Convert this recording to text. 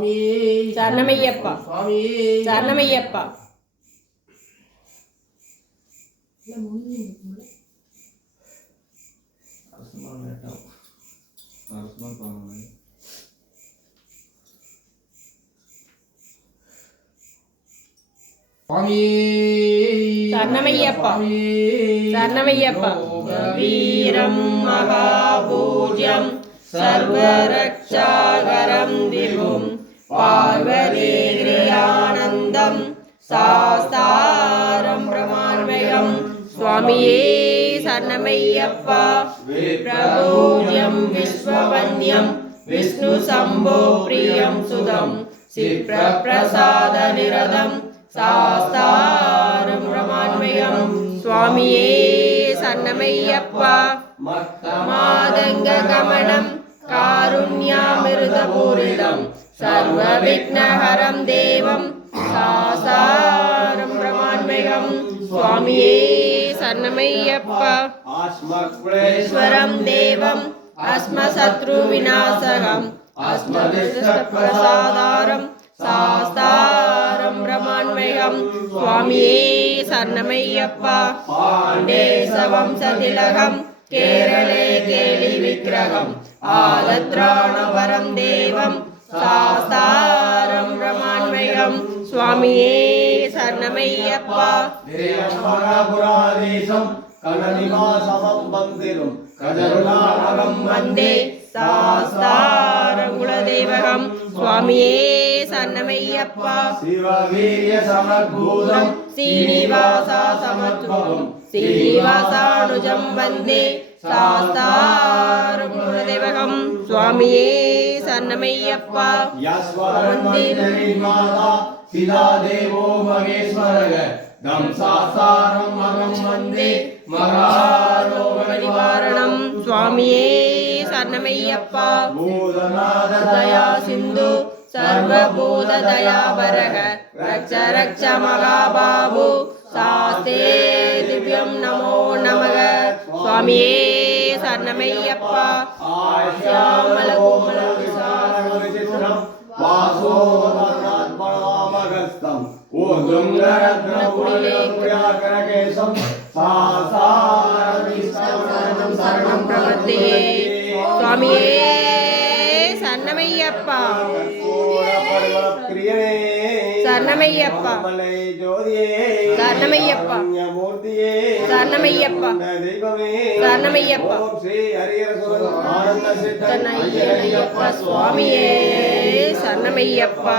சுவாமி சரணமையப்பா சுவாமி சரணமையப்பா சுவாமி சரணமையப்பா சரணமையப்பப்பா வீரம் மகாபூஜ்யம் சர்வரக்ஷாகரம் விபும் பார்வதீரியானந்தம் சாஸ்தாரம் பிரமாண்மயம் சுவாமியே சரணமையப்பா பிரபூஜ்யம் விஸ்வவன்யம் விஷ்ணு சம்போ பிரியம் சுதம் சிப்ரபிரசாத நிரதம் சாஸ்தாரம் பிரமாண்மயம் சுவாமியே சரணமையப்பா மாதங்க கமனம் காருண்யாமிருதபூரிதம் சர்வவிக்னஹரம் தேவம் சாஸ்தாரம் பிரமாண்மயம் சுவாமியே சரணமையப்பா ஈஸ்வரம் தேவம் அஸ்மசத்ரு விநாசகம் அஸ்மதிஷ்டபிரசாதாரம் சாஸ்தாரம் பிரமாண்மயம் சுவாமியே சரணமையப்பா பாண்டேசவம்சதிலகம் கேரளே கேலி விக்கிரகம் ஆதத்ராணவரம் தேவம் சாஸ்தாரம் பிரமாண்மயம் சுவாமியே சரணமையப்பா வந்தே சாஸ்தாரம் குலதேவகம் சுவாமியே சரணமையப்பா சிவவீரிய சமத்பூதம் ஸ்ரீனிவாசா சமத்வம் ஸ்ரீனிவாசானுஜம் வந்தே சாஸ்தாரம் குலதேவகம் சுவாமியே சரணமையப்பா மாதா பிதா தேவோ மகேஸ்வரக தம் சாஸ்தாரம் மகம் வந்தே மகாரோக நிவாரணம் சுவாமியே சரணமையப்பா பூதநாத தயா சிந்து சர்வபூத தயாபரக ரக்ஷ ரக்ஷ மகாபாபு சாஸ்தே திவ்யம் நமோ நமக சுவாமியே சரணமையப்பா ஆஷ்யாமல கோமல விசாரம் வாசோதனாத்மனாமகஸ்தம் ஊர்துங்கரத்னபுரகேசம் சாசாரவிஸ்தவனம் சரணம் பிரபத்தியே சுவாமியே சரணமையப்பா சரணமையப்பா சரணமையப்பா சரணமையப்பா சரணமையப்பா சரணமையப்பா சுவாமியே சரணமையப்பா